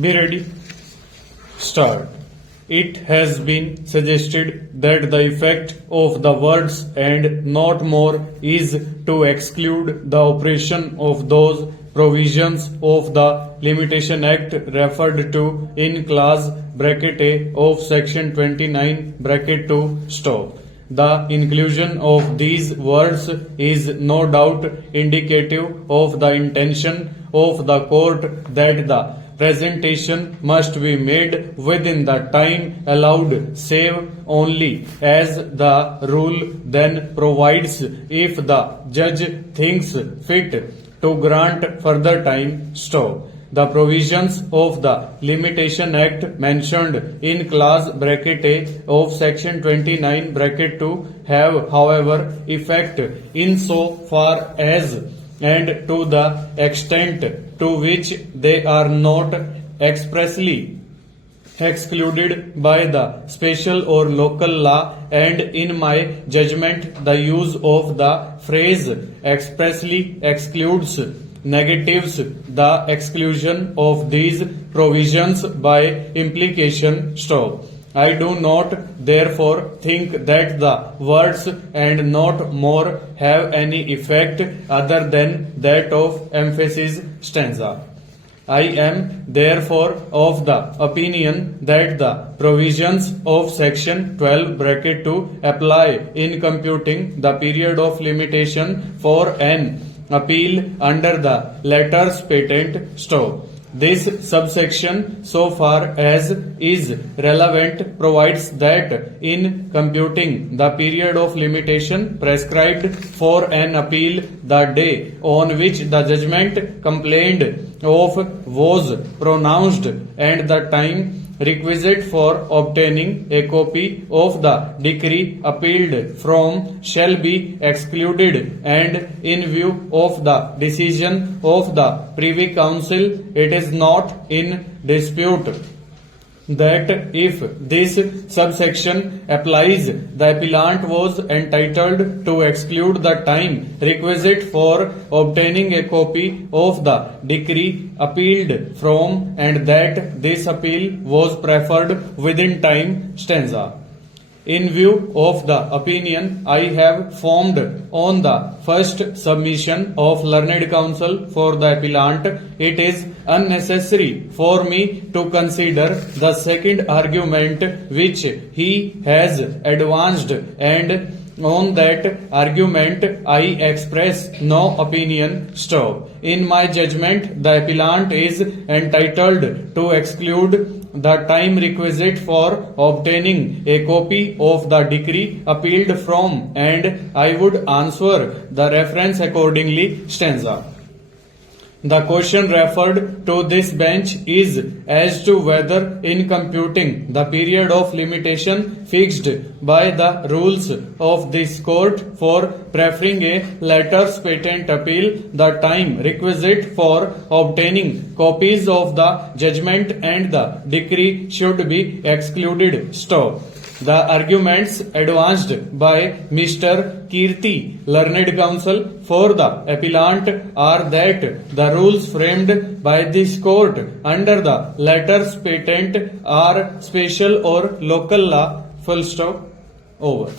Be ready. Start. It has been suggested that the effect of the words and not more is to exclude the operation of those provisions of the Limitation Act referred to in clause bracket A of section 29 bracket 2 stop. The inclusion of these words is no doubt indicative of the intention of the court that the presentation must be made within the time allowed, save only as the rule then provides if the judge thinks fit to grant further time. Stop. The provisions of the Limitation Act mentioned in clause bracket A of section 29 bracket 2 have, however, effect in so far as and to the extent to which they are not expressly excluded by the special or local law, and in my judgment the use of the phrase expressly excludes negatives the exclusion of these provisions by implication. Stop. I do not therefore think that the words and not more have any effect other than that of emphasis stanza. I am therefore of the opinion that the provisions of section 12 bracket 2 apply in computing the period of limitation for an appeal under the letters patent. Stop. This subsection, so far as is relevant, provides that in computing the period of limitation prescribed for an appeal, the day on which the judgment complained of was pronounced and the time requisite for obtaining a copy of the decree appealed from shall be excluded, and in view of the decision of the Privy Council, it is not in dispute that if this subsection applies, the appellant was entitled to exclude the time requisite for obtaining a copy of the decree appealed from, and that this appeal was preferred within time. Stanza. In view of the opinion I have formed on the first submission of learned counsel for the appellant, it is unnecessary for me to consider the second argument which he has advanced, and on that argument I express no opinion. Stop. In my judgment, the appellant is entitled to exclude the time requisite for obtaining a copy of the decree appealed from, and I would answer the reference accordingly. Stanza. The question referred to this bench is as to whether in computing the period of limitation fixed by the rules of this court for preferring a letters patent appeal, the time requisite for obtaining copies of the judgment and the decree should be excluded. Stop. The arguments advanced by Mr. Kirti, learned counsel for the appellant, are that the rules framed by this court under the letters patent are special or local law. Full stop. Over.